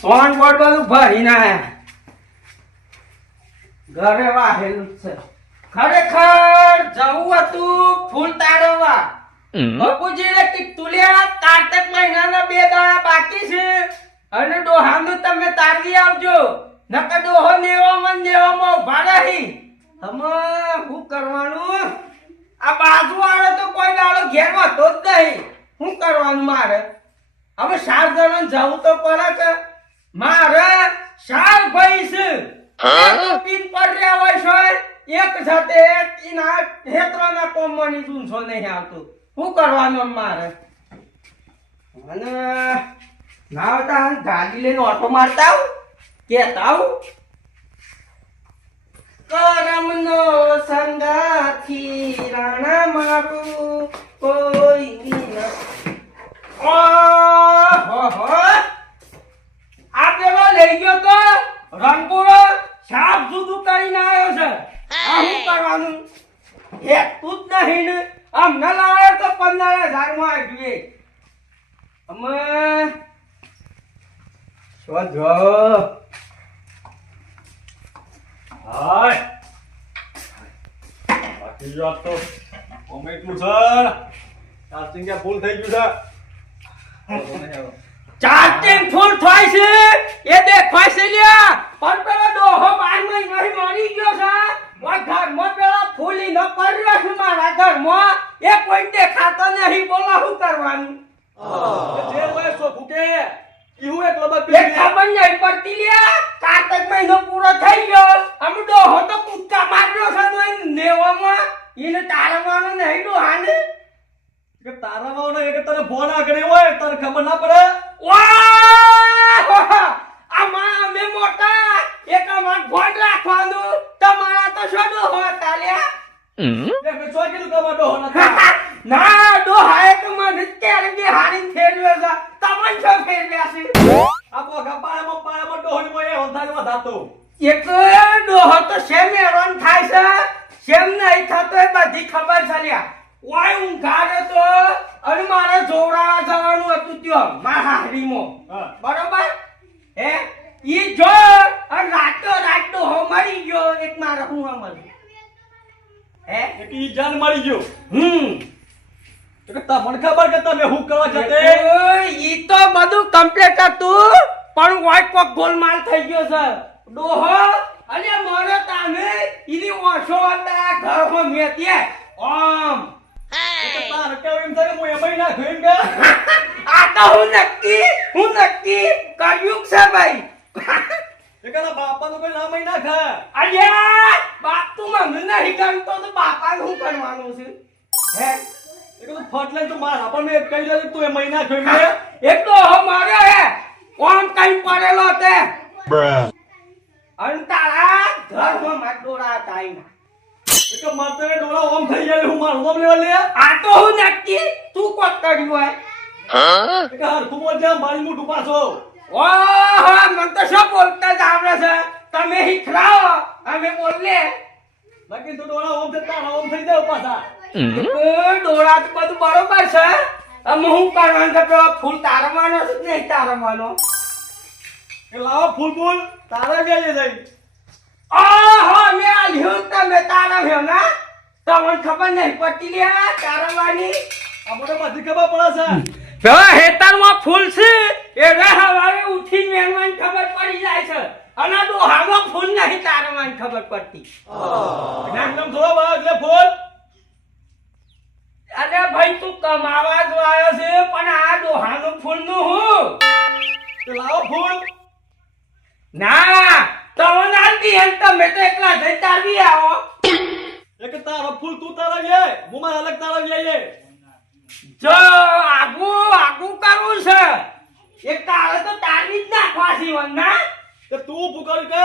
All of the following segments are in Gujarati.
સોન બોટલ ભરીને આયા ઘરે વાહેલું છે ખરેખર જવું હતું ફૂલ તારવા બાપુજીને કીધું લ્યા કાર્તક મહિનાના 2 દાડા બાકી છે અને ડોહાનું તમે તારવી આવજો નકર ડોહો નેવામાં ઉભા રહી તમે શું કરવાનું આ બાજુવાળો તો કોઈ દાડો ઘેર હતો જ નહીં શું કરવાનું મારે હવે 4 જણા જવું તો પડે કે મારે 4 ભાઈ છે પીન પડ્યા હોય છે એક સાથે એના હેતરોના કોમની દૂંસો નહીં આવતું શું કરવાનું મારે અને ના હતા ગાડી લઈને ઓટો મારતા આવું કેતા આવું કરમનો સંગાથી રાણા મારું કોઈ ઓહો આ પેલો લઈ ગયો તો રંગપુરો સાફ જુદું કરીને આવ્યો છે આ શું કરવાનું એક તું જ નહીં ને આમ ન લાવે તો 15,000 માં આપીએ અમે શું જો હાય બાકી જો તો કોમેન્ટનું છે ચાર્જિંગ કે ફૂલ થઈ ગયું છે ચાર્જિંગ ફૂલ થાય છે એ દેખાય છે લ્યા પણ પેલો ડોહો 12 મહિનાથી મરી ગયો છે ઓય ઘરમાં પેલા ફૂલી ન પડ્યો છે મારા ઘરમાં એ કોઈ દેખાતો નહીં બોલો શું કરવાનું જે હોય સો ફૂકે ઈહુ એક લબક એ ખબર નહીં પડતી લ્યા કાર્તક મહિનો પૂરો થઈ ગયો આમ ડોહો તો કૂદકા માર્યો છે તો નેવામાં એને તારવાનો નહીં ડોહાને કે તારા વાવ ને એક તને ફોન આ કરે હોય તને ખબર ના પડે વાહ આમાં અમે મોટા એક અમાર ફોન રાખવાનું તમારા તો છોડો હોતા લ્યા એ મે સો કીધું કમા ડો નતા ના ડોહાએ તો મને ત્યારે બે હારી ફેરવ્યો છે તમને શું ફેરવ્યા છે આ પોખા પાળામાં ડોહની મોય હોંધામાં થાતો એક ડોહો તો શેમ હેરાન થાય છે શેમ નહીં થતો એ બધી ખબર છે લ્યા ઓય ઊંઘાડે તો અને મારે જોવડાવા જવાનું હતું ત્યાં મારા હારીમાં બરોબર હે ઈ જો અને રાતો હો મરી ગયો એક મારે હું મળી હે એક ઈ જાન મરી ગયો તો તા મને ખબર કે તમે હું કરવા જતે ઈ તો બધું કમ્પ્લીટ હતું પણ ઓય કોક ગોલમાલ થઈ ગયો છે ડોહો અને મોરે તામે ઈની ઓછો અંદર ઘરમાં મેતીએ ઓમ તો તાર કેવું એમ થાય હું એમય ના ખોઈમ કે આ તો હું નક્કી કર્યું છે ભાઈ એકલા બાપાનું કોઈ નામ ના ખા અલ્યા બાપ તું મને નહીં ગણતો તો બાપાને શું કરવાનું છે હે એકલું ફટલે તો માર આપણને કહી દે તું એમય ના ખોઈમ કે એક તો હો માર્યો હે કોમ કઈ પડેલો તે અને તારા ઘરમાં માડોરા તાઈના એક માત્ર ડોળા ઓમ થઈ જાય હું મારું નામ લેવા લે આ તો હું નક્કી તું કોક કર્યું હોય એક હાર તું બોલ જા મારી મુઠું પાછો ઓહો મને તો શું બોલતા જ આવડે છે તમે શીખરાવો અમે બોલે બાકી તો ડોળા ઓમ થતા ઓમ થઈ જાય પાછા ડોળા તો બધું બરોબર છે અમે હું કરવાનું કે પેલો ફૂલ તારવાનો છે નહીં તારવાનો એ લાવો ફૂલ તારા ગયે જઈ ઓહો મે આ લ્યું તમે તારવ્યો ના તમને ખબર નહીં પડતી લ્યા તારવાની આપણે બધી ખબર પડે છે પેલા હેતરમાં ફૂલ છે એ હવારે ઉઠીને મહેમાન ખબર પડી જાય છે અને ડોહામાં ફૂલ નહીં તારવાની ખબર પડતી નામ થોડો એટલે ફૂલ અરે ભાઈ તું કમાવા જ આવ્યો છે પણ આ ડોહાનું ફૂલનું હું તો લાવો ફૂલ ના તમે નાલતી હેલ તમે તો એકલા જઈ તારવી આવો એક તારો ફૂલ તું તારા ગયે હું મારા અલગ તારા ગયે જો આગું કરવું છે એક તારે તો તારવી જ નાખવા છે વંદના તે તું પુકાર કે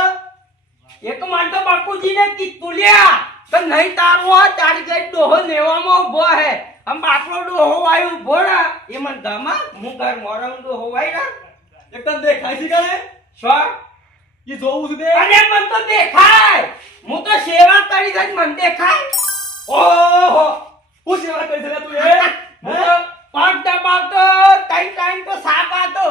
એક માન તો બાપુજીને કીધું લ્યા તો નહીં તારવો તારી કઈ ડોહો નેવામાં ઉભો હે આમ બાપડો ડોહો વાય ઉભો ને એ મને ગમા હું ઘર મોરમ ડોહો વાય એક તને દેખાય છે કે શું ઈ જોવું છે તે અરે મને તો દેખાય હું તો સેવા કરી જ મને દેખાય ઓહો હું સેવા કરી છે તું એ પગ દબાવતો કઈ ટાઈમ તો સાપ આતો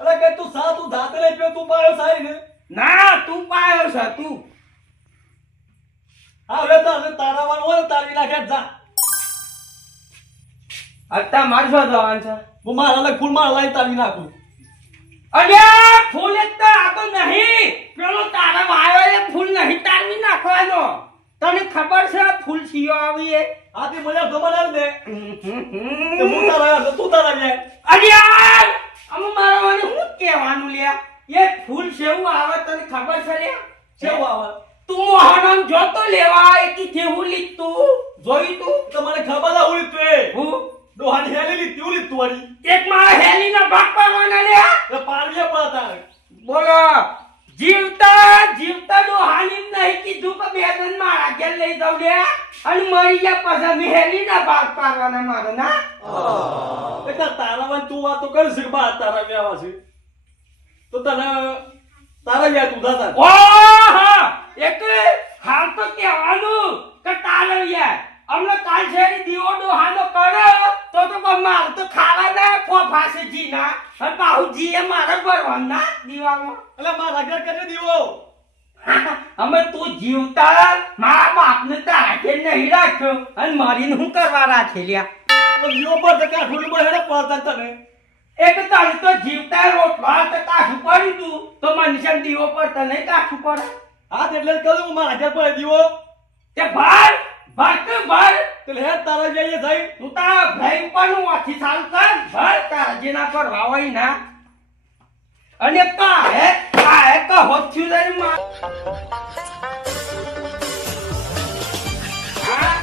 અરે કે તું સા તું જાતે લઈ પીયો તું પાયો સારી ને ના તું પાયો છે તું હા હવે તારાવાનું હોય ને તારી નાખે જા અત્યારે મારે શું જવાનું છે હું મારા અલગ ફૂલ મારા લાઈ તારી નાખું અલ્યા ફૂલ એક તો આ તો નહીં પેલો તારા વાયો એ ફૂલ નહીં તારવી નાખવાનો તને ખબર છે ફૂલ સિયો આવી એ આથી મને જમાડાર દે તે હું તારા તો તું તારા જાય અલ્યા અમે મારા મને શું કહેવાનું લ્યા એ ફૂલ સેવું આવે તને ખબર છે લ્યા કેવું આવે તું મોહનમ જોતો લેવા એકી કેવું લીધું જોઈ તું તો મને ખબર ના ઉડી તું એ હું ડોહાની હેલી લીધી ઉડી તું વાળી એક મારા હેલીના ભાગ પાડવાના લ્યા એ પાડવી પડતા બોલો જીવતા જીવતા ડોહાની નહીં કીધું કે બે જણ મારા ઘેર લઈ જાવ લે અને મરી ગયા પછી અમે હેલીના ભાગ પાડવાના મારો ના એટલે તારા વાન તું વાતો કરીશ કે બા તારા વ્યાવા છે તો તને તારા વ્યા તું દાતા ઓહો એક હાલ તો કહેવાનું કે તાલવ્યા અમને કાલ શેરી દીવો ડોહાનો કરો તો માર તો ખાવા ના ફોફાસે જી ના અને બાહુ જી એ મારે ભરવાનું ના દીવામાં એટલે મારા ઘર કરે દીવો અમે તું જીવતા મારા બાપને તારા ઘેર નહીં રાખ્યો અને મારીને હું કરવા રાખે લ્યા તો દીવો પર તો કાઠું પર હેડે પડતા તને એક તારી તો જીવતા રોટલા તો કાઠું પડ્યું તું તો મનુષ્ય દીવો પર તને કાઠું પડે હા એટલે જ કહું મારા ઘર પર દીવો તે ભાર ભર કે ભર એટલે હેડ તારા જઈએ થઈ તું તારા ભાઈ ઉપરનું વાથી ચાલુ કર ભર તારા જેના પર વાવાઈ ના અને કાહે તો હોથ્યું જાય માં હા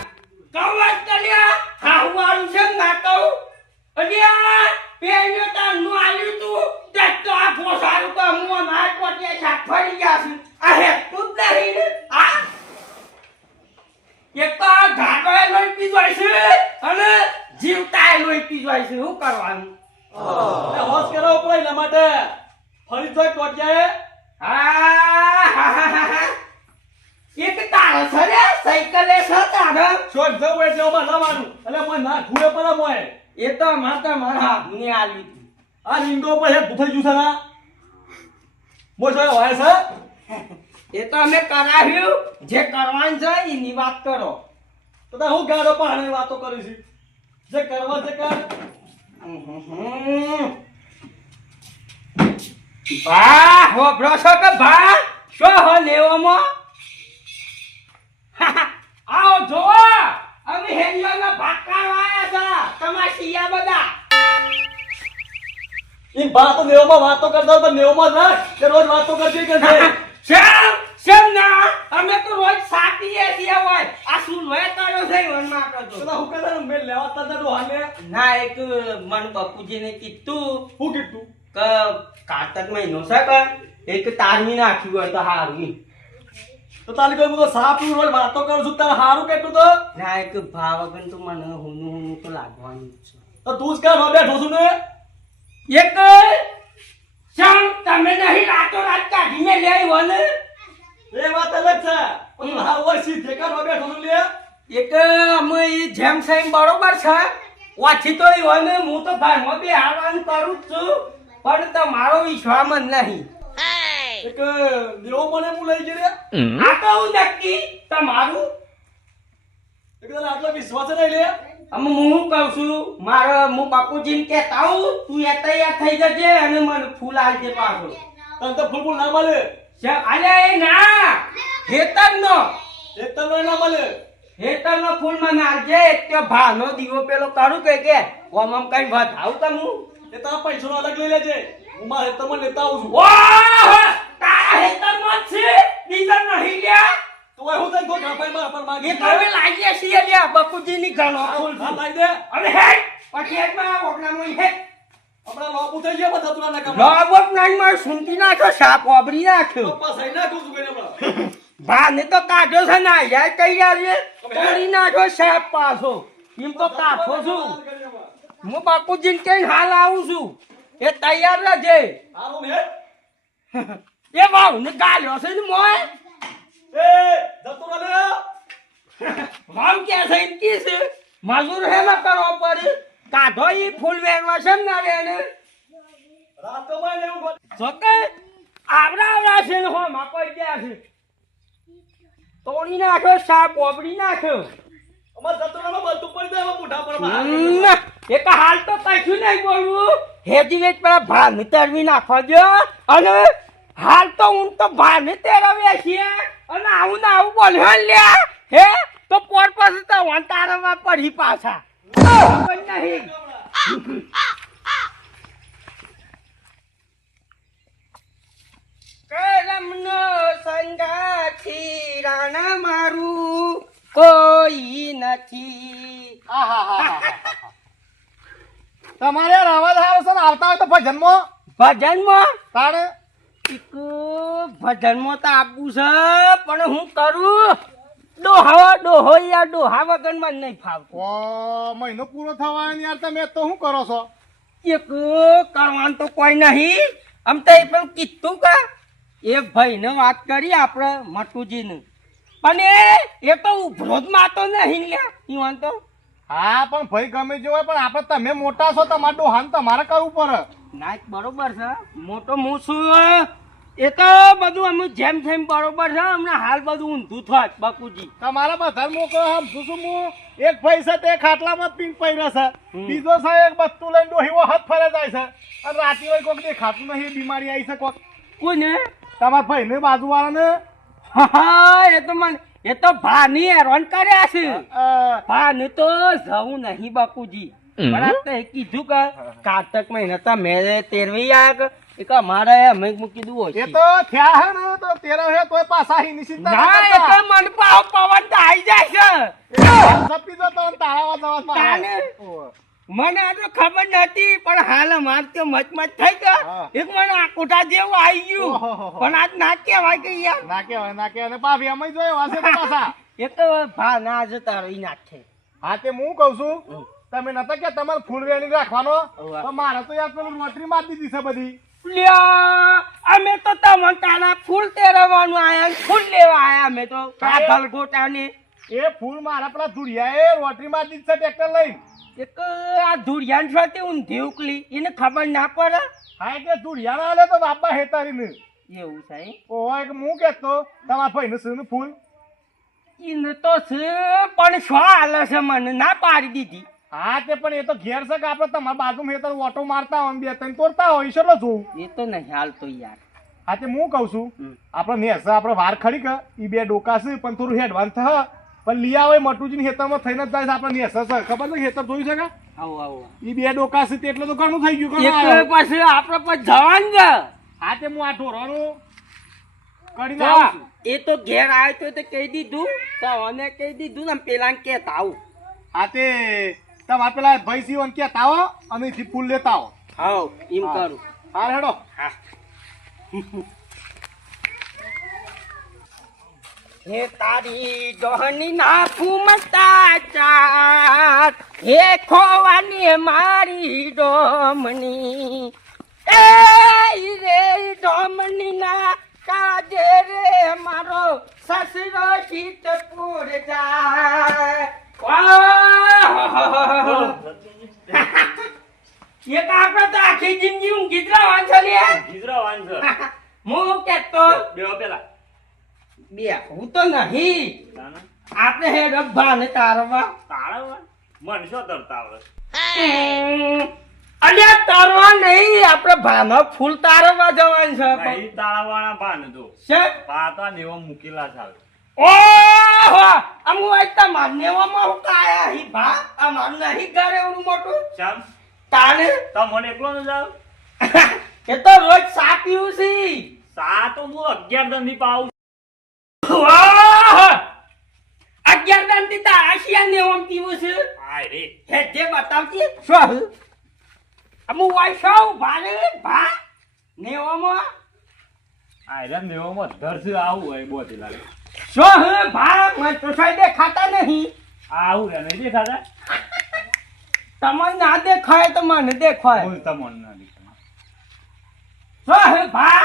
કવત કર્યા હા હું આવું છે ના કહું અલ્યા પેનો તારનું આલ્યું તું તે તો આ ફોસારું તો હું ના કોટિયા છાપ ફરી ગયા છું આ હે તું જ નહીં ને આ એક તો આ ઘાટોએ લોહી પીજવાય છે અને જીવતાએ લોહી પીજવાય છે શું કરવાનું એ હોશ કરાવો પડે એના માટે ફરી જોઈ ટોટિયાએ એક તારો છે રે સાયકલે છે તારો શોખ જવું એટલે ઓમાં લાવવાનું એટલે મને ના ઘૂરે પડે મોય એ તો માતા મારા હાથની આલી હતી આ રીંગો પર હેડ થઈ ગયું છે ના મોય જોય હોય છે એ તો અમે કરાવ્યું જે કરવાનું છે એની વાત કરો તો તાર હું ગાડો પાણી વાતો કરી છે જે કરવા છે કર બા હો બ્રોસો કે બા શું હો લેવામાં આવો જોવા અમે હેલિયોના ભાગ કાઢવા આવ્યા હતા તમારા સિયા બધા ઈ બા તો નેવમાં વાતો કરતા તો નેવમાં ના કે રોજ વાતો કરતી કે છે શેમ ના અમે તો રોજ સાતીએ છીએ હોય આ શું હોય કરો છે વન માં કરતો તો હું કહેતા મેં લેવા તા તો હાલે ના એક મન બાપુજીને કીધું હું કીધું કે કારતક મહિનો છે કે એક તારવી નાખ્યું હોય તો હારું તો તાલી કોઈ હું તો સાપ નું રોજ વાતો કરું છું તારે હારું કેટલું તો ના એક ભાવ વગર તો મને હુનું તો લાગવાનું જ છે તો તું જ કાં બેઠો છું ને એક શમ તમે નહીં રાતો રાત કાઢીને લઈ આવ્યો ને એ વાત અલગ છે પણ હા ઓય સીધે કાં બેઠો છું લે એક અમે ઈ જેમ સેમ બરોબર છે વાથી તો ઈ હોય ને હું તો ભાઈમાં બે હારવાનું કરું જ છું પણ તમારો વિશ્વાસ મન નહીં એક દેવો મને હું લઈ ગયો રે આ તો હું નક્કી તમારું એક તને આટલો વિશ્વાસ નહીં લે અમે હું કહું છું મારે હું બાપુજીને કહેતા હું તું એ તૈયાર થઈ જજે અને મને ફૂલ આલજે પાછો તને તો ફૂલ ના મળે અલ્યા એ ના હેતરનો એક તને ના મળે હેતરનો ફૂલ મને આલજે એક તો ભાનો દીવો પેલો કરું કે ઓમ આમ કઈ વધાવું તમ હું એ તારા પૈસાનો અલગ લઈ લેજે હું મારે તમને લેતા આવું છું ઓહ તારા હેતરમાં જ છે બીજા નહીં લ્યા તો હું તને કોઈ કાપાઈ માર પર માંગી એ તમે લાગીએ છીએ લ્યા બાપુજીની ઘણો ફૂલ હા લાઈ દે અને હેડ પછી એકમાં ઓગણામાં હેડ આપણા લોબુ થઈ ગયા બધા તુલા ના કામ લોબોટ નાઈ માં સુંટી નાખ્યો સાપ ઓબરી નાખ્યો પપ્પા સહી ના કહું છું કઈને હમણાં ભાને તો કાઢ્યો છે ના યાર તૈયાર છે તોડી નાખ્યો સાપ પાછો એમ તો કાઢો છું હું બાપુજીને કઈ હાલ આવું છું એ તૈયાર રહેજે હાલો મેં એ વાવ ને ગાલ્યો છે ને મોય એ જતો રહે વાવ કે છે એમ કે છે મજૂર હે ના કરો પડે કાઢો ઈ ફૂલ વેરવા છે ને વેને રાતોમાં ને એવું જોકે આવડા છે ને હો માપા ગયા છે તોડી નાખ્યો સાપ ઓબડી નાખ્યો અમાર સતરામાં બધું પડી જાય એમાં મોઢા પર એક હાલ તો કશું નહીં બોલવું હેજી વેચ પેલા ભાન તરવી નાખો જો અને હાલ તો હું તો ભાન તેરવે છીએ અને આવું ને આવું બોલ્યો લ્યા હે તો પોર પાસે તો વંતારવા પડી પાછા નહીં કરમનો સંગાથી રાણા મારું કોઈ નથી તમારે અવાજ આવે છે ને આવતા હોય તો ભજનમાં ભજનમાં તારે ભજનમાં તો આપવું છે પણ હું કરું ડોહો યાર ડોહા વગર મને નહીં ફાવતું ઓ મહિનો પૂરો થવા યાર તમે તો શું કરો છો એક કરવાનું તો કોઈ નહીં આમ તો એ પણ કીધું કે એ ભાઈને વાત કરી આપણે મટુજીને પણ એ તો ઉભરો જ માતો નહીં લ્યા ઈવન તો હા પણ ભાઈ ગમે જે હોય પણ આપણે તમે મોટા છો તમારે ડોહાન તમારે કરવું પડે ના બરોબર છે મોટો હું છું એ તો બધું અમે જેમ જેમ બરોબર છે હમણાં હાલ બધું ઊંધું થાય બાપુજી તમારા બધા મોકલો સમજુ છું હું એક ભાઈ છે તે ખાટલામાં પિંક પહેરે છે બીજો છે એક બત્તું લઈને ડોહીઓ હાથ ફરે જાય છે અને રાતે હોય કોઈક દેખાતું નહીં બીમારી આવી છે કોઈક કોને તમારા ભાઈને બાજુવાળાને હા એ તો ભાની હેરાન કર્યા છે ભાન તો જવું નહીં બાપુજી પણ આ તો એ કીધું કે કારતક મહિના તો મેં તેરવી આયા કે અમારે અમે મૂકી દઉં એ તો થયા હે ને તો તેરા હે તોય પાછા હી નિશ્ચિત ના એ તો મન પાવ પવન તો આવી જાય છે સપી દો તો તારાવા જવા મને આ તો ખબર નથી પણ હાલ અમાર તો મચમચ થઈ ગયો એક મને આ કોઠા જેવું આવી ગયું પણ આજ ના કહેવાય કે યાર ના કહેવાય અને ભાભી અમે જોયો હશે તો પાછા એ તો ભા ના જતા રહી નાખે હા તે હું કઉ છું તમે નતા કે તમારે ફૂલ વેણી રાખવાનો તો મારે તો યાર પેલું રોટરી મારી દીધી છે બધી લ્યા અમે તો તમને તારા ફૂલ તેરવાનું આયા ફૂલ લેવા આયા અમે તો કાગળ ગોટાને એ ફૂલ મારા પેલા ધુડિયા એ રોટરી મારી દીધી છે ટ્રેક્ટર લઈને એક આ ધુડિયાન સાથે ઊંધી ઉકલી એને ખબર ના પડે હા કે ધુડિયા ના આલે તો બાપા હેતારીને એવું છે ઓહો એક હું કહેતો તમારા ભાઈને શું ફૂલ એને તો છે પણ શું હાલે છે મને ના પાડી દીધી હા તે પણ એ તો ઘેર છે કે આપણે તમારા બાજુમાં હેતર ઓટો મારતા હોય બે ત્રણ તોડતા હોય છે જોવું એ તો નહીં હાલતો યાર હા તે હું કહું છું આપણે નેસ આપણે વાર ખડી કે એ બે ડોકા છે પણ થોડું એડવાન્સ થશે પણ લીયા હોય મટુજીની હેતરમાં થઈને જ જાય છે આપણે નેસ છે ખબર છે હેતર જોયું છે કે આવો એ બે ડોકા છે એટલે તો ઘણું થઈ ગયું એક પછી આપણે પછી જવાનું છે હા તે હું આ ઢોરાનું કરીને હા, આવું છું. એ તો ઘેર આવ્યો તો કહી દીધું તો મને કહી દીધું ને પેલા કેતા આવું હા તે તમારે પેલા ભાઈ સિવન કહેતા આવો અને અહીંથી ફૂલ લેતા આવો હા એમ હા. કરું હા હેડો હે તારી ડોહની ના ફૂમતા ચાટ હે ખોવાની મારી ડોમની એ રે ડોમની ના કાજે રે મારો સસરો ચિતપુર જાય એક આપણે તો આખી જિંદગી ઊંઘી જ રહેવાનું છે લે. ગીજરા વાંચો હું કેતો બેહો પેલા બે હું તો નહીં તાના આપણે હે ડબ્બા ને તારવા તાળા મન શું તરતા આવડે અલ્યા તારવા નહીં આપણે ભાનો ફૂલ તારવા જવાનું છે ભાઈ તાળાવાળા ભાન તો છે પાતા નેવા મૂકેલા છે ઓહો અમુ આઈતા માન્યવામાં હું કાયા હી ભા આ માન નહીં ઘરે એવડું મોટું ચાલ તાને તો મને એકલો ન જાવ એ તો રોજ સા પીવું છી સા તો હું 11 દંડી પાઉં ઓહો 11 દાંતી તા આશિયા નેવમ પીવું છે આય રે હે જે બતાવતી શું અમુ વાય શું ભાને ભા નેવમાં આય રે નેવામાં ધર છે આવું હોય બોતી લાગે શું હે ભા મને તો સાઈ દેખાતા નહીં આવું રે નહીં દેખાતા તમને ના દેખાય તો મને દેખાય બોલ તમન ના દેખાય શું હે ભા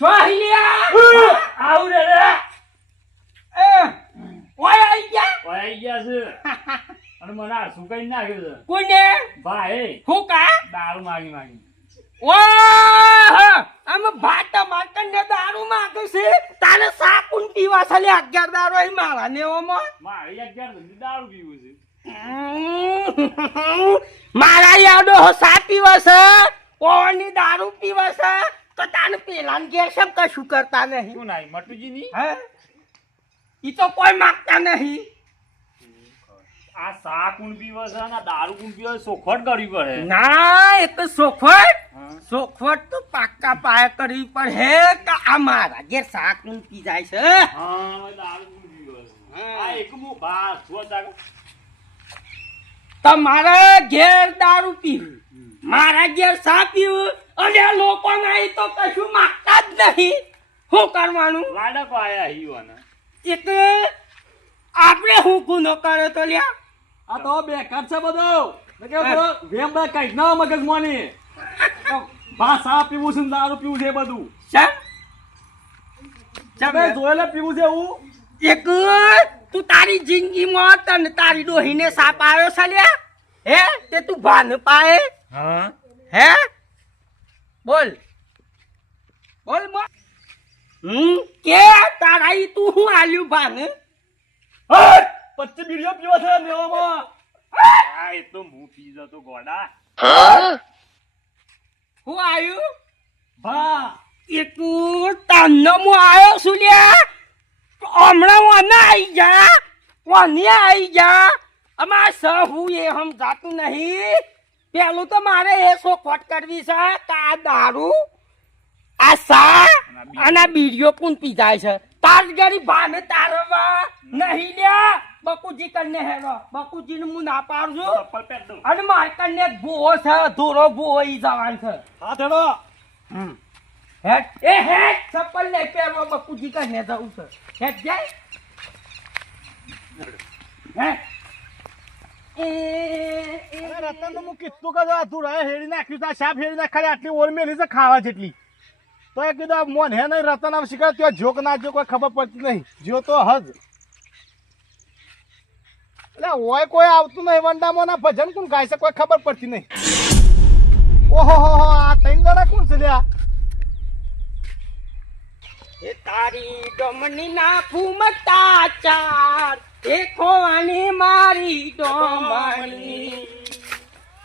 શું હિલિયા આવું રે રે એ ઓય આઈ ગયા પડી ગયા છે અને મને આ શું કઈ નાખ્યું છે કોને ભાઈ હું કા દારૂ માગી માગી ઓહ આમ ભાત માકન ને દારૂ માંગે છે તારે સાકુન પીવા છે લે 11 દારૂ અહીં મારા નેવામાં મારે 11 ધંધી દારૂ પીવું છે મારા યાદો સા પીવા છે કોની દારૂ પીવા છે તો તાને પેલા ને ઘેર શેમ કશું કરતા નહીં શું નાઈ મટુજી ની હે ઈ તો કોઈ માંગતા નહીં આ સા કુણ પીવે છે અને દારૂ કુણ પીવે સોખવટ કરવી પડે ના એ તો સોખવટ હા. સોખવટ તો પાક્કા પાયા કરવી પડે કે આ મારા ઘેર શાક નું પી જાય છે હા દારૂ કુણ પીવે છે આ એક મુ બાસ જો જાગ તમારે ઘેર દારૂ પીવું મારા ઘેર શા પીવું અને આ લોકો નહીં તો કશું માંગતા જ નહીં શું કરવાનું લાડક આયા હીવાને એક આપણે હું ગુનો કર્યો તો લ્યા આ તો બેકાર છે બધો મેં કહ્યું વેમડા કઈ ના મગજ મોની બા સા પીવું છે ને દારૂ પીવું છે બધું ચમ તમે જોયેલા પીવું છે એવું એક તું તારી જિંદગીમાં તને તારી ડોહીને સાપ આવ્યો છે લ્યા હે તે તું ભાન પાએ હા હે બોલ બોલ બોલ કે તારા ઈ તું હું આલ્યું ભાન 25 બીડીઓ પીવા છે લેવામાં આ એ તો હું પી જતો ગોડા હું આવ્યું ભા એક તને હું આવ્યો છું લ્યા હમણાં મને આવી જા કોને આવી જા અમાર હું એ સમજાતું નહીં પેલું તો મારે એ શોખવટ કરવી છે કે આ દારૂ આ સા અને આ બીડીઓ કોણ પી જાય છે તાર ગરી ભાને તારવા નહીં લ્યા બકુજી કને હેરો બકુજી ને હું ના પાડું છું ચપ્પલ પહેર દઉં અને માર કને એક ભૂવો છે ધોરો ભૂવો ઈ જવાન છે હાથ હેડો હેટ એ હેટ ચપ્પલ નહીં પહેરવો બકુજી કને જવું છે હેટ જાય હેટ અરે રતન તો હું કીધું કે જો તું રહે હેડી નાખ્યું તા શાપ હેડી નાખ ખાલી આટલી ઓર મેલી છે ખાવા જેટલી તો એ કીધું આ મોન હે નહીં રતન આમ શીખર ત્યાં જોક ના જો કોઈ ખબર પડતી નહીં જો તો હજ એટલે હોય કોઈ આવતું નહીં વંડામાં ના ભજન કોણ ગાય છે કોઈ ખબર પડતી નહીં ઓહો હો હો આ ત્રણ જણા કોણ છે લ્યા એ તારી ડમની ના ફૂમતા ચાર એ ખોવાની મારી ડોમણી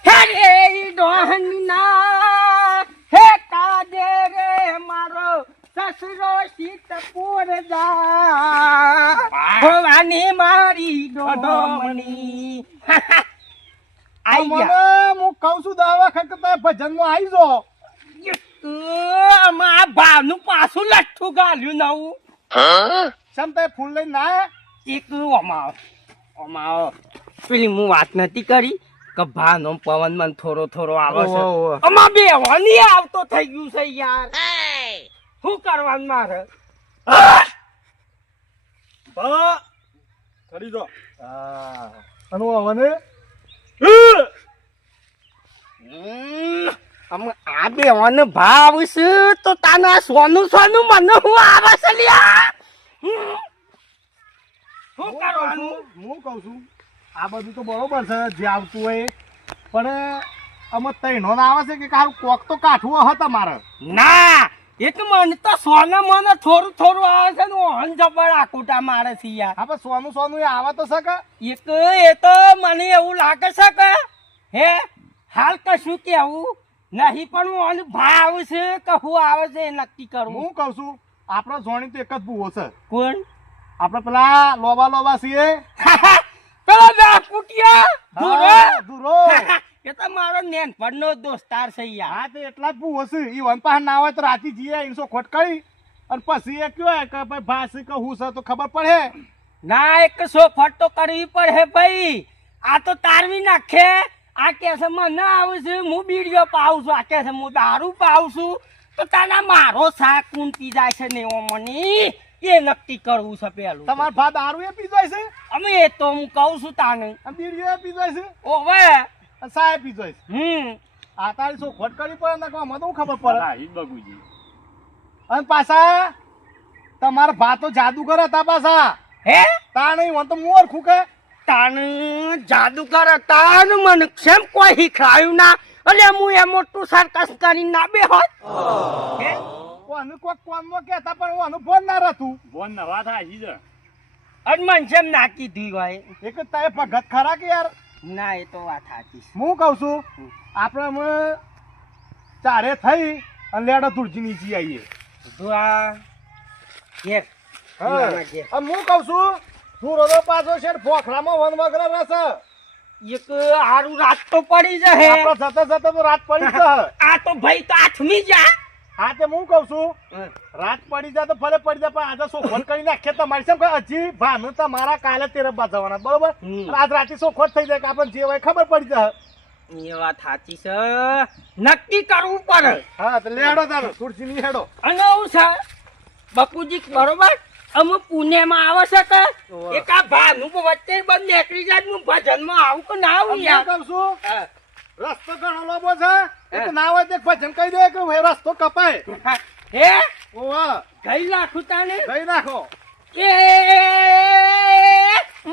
હે રે ડોહની ના હે કાજે રે મારો સસરો સીતપુર જા ખોવાની મારી ડોમણી આઈ મને ગયા હું કહું છું દવા ખકતા ભજનમાં આવી જો આ ભાવનું પાછું લઠ્ઠું ગાલ્યું નવું સમતા ફૂલ લઈને ના આયા? એક અમાવો પેલી હું વાત નથી કરી કે ભાનો પવન મને થોડો થોડો આવે છે ઓહો, ઓહો. આમાં બે હની આવતો થઈ ગયું છે યાર શું કરવાનું મારે ભા કરી દો અને હવે આ બે હને ભાવ છે તો તાના સોનું સોનું મને હું આવે છે લ્યા શું કરવાનું હું કહું છું આ બધું તો બરોબર છે જે આવતું હોય પણ અમે તૈનો ના આવે છે કે કારું કોક તો કાઠવું હે તમારે ના એક મને તો સોના મને થોડું થોડું આવે છે ને ઓહન જબર આકુટા મારે છે યાર આપણે સોનું સોનું એ આવે તો શકે એક એ તો મને એવું લાગે છે કે હે હાલ કશું કેવું નહીં પણ હું ભાવ છે કે હું આવે છે એ નક્કી કરું હું કહું છું આપણો જોણી તો એક જ ભૂવો છે કોણ આપણે પેલા લોબા લોબા છીએ પેલો કુટિયા ધુરો હા, ધુરો. એ તો મારો નેનપણનો દોસ્તાર છે યાર હા તો એટલા જ ભૂવો છે ઈ વન પાસે ના હોય તો રાતે જઈએ ઇનસો ખોટ કરી અને પછી એ કહેવાય કે ભાઈ ભાસી કે હું છે તો ખબર પડે ના એક સોફટ તો કરવી પડે ભાઈ આ તો તારવી નાખે આ કે છે મને આવું છે હું બીડીઓ પાઉં છું આ કે છે હું દારૂ પાઉં છું તો તાના મારો શાક કોણ પી જાય છે ને મને એ નક્કી કરવું છે પેલું તમારા ભા દારૂ એ પી જાય છે અમે એ તો હું કહું છું તાને અને બીડીઓ એ પી જાય છે ઓવે અને સાહેબ પી જાય છે આ તારી શું ખોટ કરી પડે ને કહો મને તો ખબર પડે હા ઈ બગુજી અને પાછા તમારા ભા તો જાદુગર હતા પાછા હે તા નહીં મને તો મોર ખૂકે તાન જાદુગર તાન મને કેમ કોઈ શીખવાયું ના અલે હું એ મોટું સર્કસ કરી ના બે હોત હે? કોનું કોક કોનમાં કહેતા પણ ઓનું ફોન ના રહેતું. બોન નવા થાય ઈ જ. અને મને જેમ ના કીધું હોય એક જ તારે ભગત ખરા કે યાર. ના એ તો વાત સાચી છે. હું કહું છું આપણે અમે ચારે થઈ અને લેડો તુળજી નીચે આવીએ. દુઆ ઘેર દુઆના ઘેર. હું કહું છું તું રોજો પાછો છે ને ફોખરામાં વન વગર રહેશે. એક હારું રાત તો પડી જશે આપણે જતા જતા તો રાત પડી જશે. આ તો ભાઈ તો આઠમી જા હા તે હું કહું છું રાત પડી જાય તો ભલે પડી જાય પણ આજે સોખવટ કરી નાખીએ તમારી સામે હજી ભાન તમારા કાલે તેરબા જવાના બરોબર. અને આજ રાતે સોખવટ થઈ જાય કે આપણને જે હોય ખબર પડી જાય. એ વાત સાચી છે નક્કી કરવું પડે. હા તો લેડો તારો તુળસી ની હેડો. અને હું છે બપુજી બરોબર અમે પુણેમાં આવે છે કે એક આ ભાનું વચ્ચે બંધ નીકળી જાય હું ભજનમાં આવું કે ના આવું હું યાર કહું છું હા. રસ્તો ઘણો લાંબો છે એક ના હોય તો એક ભજન કહી દે કે ભાઈ રસ્તો કપાય. હે ઓવા ગઈ લાખું તાને કહી નાખો. એ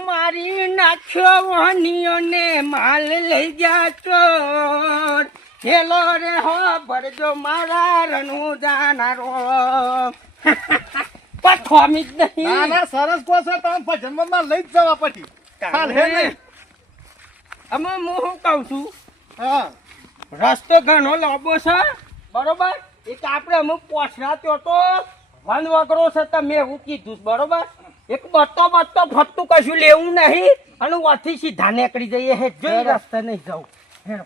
મારી નાખ્યો વાનીઓને માલ લઈ ગયા ચોર હેલો રે હો ભરજો મારા રણું જાનારો પથોમી જ ના નહીં ના સરસ કહો છો તમે ભજનમાં માં લઈ જ જવા પછી ચાલ હે નહીં. અમે હું શું કહું છું હા રસ્તો ઘણો લાંબો છે બરોબર એક આપણે અમુક પોછરા ત્યો તો વન વગરો છે તમે એવું કીધું છે, બરોબર એક બત્તો ફરતું કશું લેવું નહીં અને ઓથી સીધા નીકળી જઈએ હે જોઈ રસ્તા નહીં જવું હેડો.